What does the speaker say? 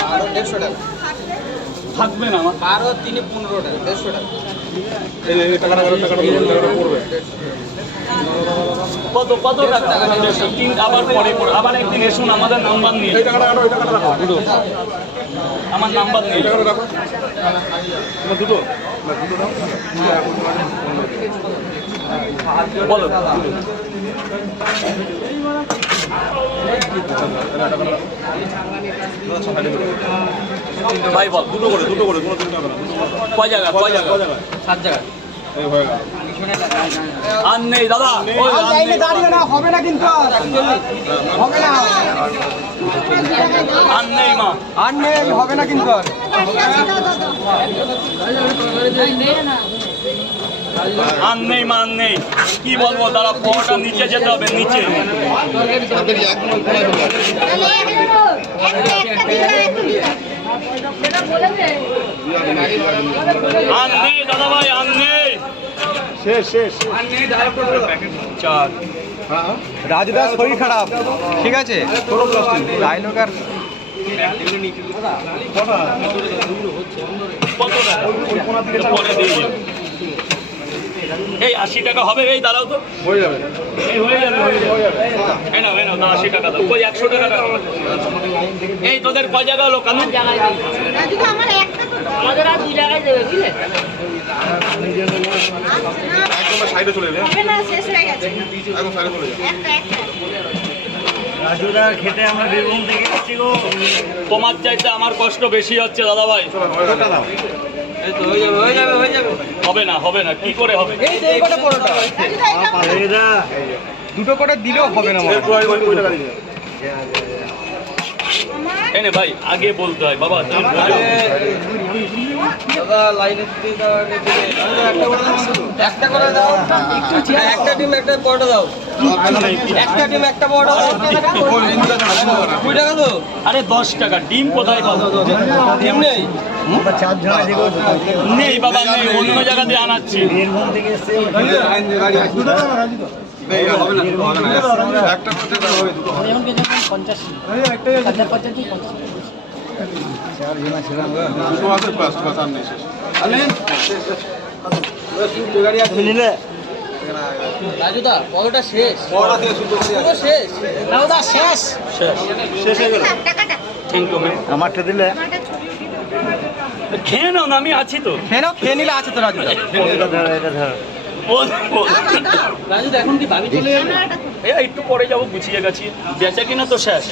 বারো দেড়শো টাকা থাকবে না আমার? বারো তিনে পনেরো টাকা দেড়শো টাকা। কত কত টাকা। তিন আবার পরে পরে। আবার একদিন এসুন আমাদের নাম্বার নিয়ে। আমার নাম্বার নেই বলো। ভাই বল দুটো করে দুটো করে কোনো কয় জায়গা কয় জায়গা সাত জায়গা আর নেই দাদা। ওই আর নেই। হবে না কিন্তু হবে না আর নেই মা। আর নেই হবে না কিন্তু আর। আর নেই মা আর নেই। কি বলব তারা পটা নিচে যেতে হবে নিচে। আর নেই দাদা ভাই আর নেই শেষ শেষ চার। রাজুদার শরীর খারাপ। ঠিক আছে? এই আশি টাকা হবে এই দাঁড়াও তো। হয়ে যাবে। এই হয়ে যাবে হয়ে যাবে। এই নাও এই নাও আশি টাকা দাও। কই একশো টাকা দাও। এই তোদের কয় জায়গা হলো কানু? আমাদের আর দুই জায়গায় দেবে বুঝলে? একদম সাইডে চলে যাবে। হবে না শেষ হয়ে গেছে। একদম সাইডে চলে যাবে। একটা একটা। রাজুদা খেতে আমরা বীরভূম থেকে এসেছি গো। তোমার চাইতে আমার কষ্ট বেশি হচ্ছে দাদা ভাই হবে না হবে না কি করে হবে? দুটো করে দিলেও হবে না মনে হয়। একটু আগে ওই ওই টাকা দিয়ে এই নে ভাই আগে বলতে হয় বাবা। দাদা লাইনে একটা করে দাও। একটা টিম একটা পরোটা দাও। একটা টিম একটা পরোটা দাও। কুড়ি টাকা তো আরে দশ টাকা। ডিম কোথায় পাবো? টিম নেই। নেই বাবা নেই অন্য জায়গা দিয়ে আনাচ্ছি। বীরভূম থেকে এসেছি একটা করে দিতে হবে শেষ নিলে রাজুদা শেষ শেষ শেষ হয়ে গেল থ্যাংক ইউ ম্যাম আমারটা দিলে খেয়ে নাও না আমি আছি তো খেয়ে নাও খেয়ে নিলে আছে তো ও ও। এখন কি ভাবি চলে যাবে এই একটু পরে যাব গুছিয়ে গেছি বেচা কিনা তো শেষ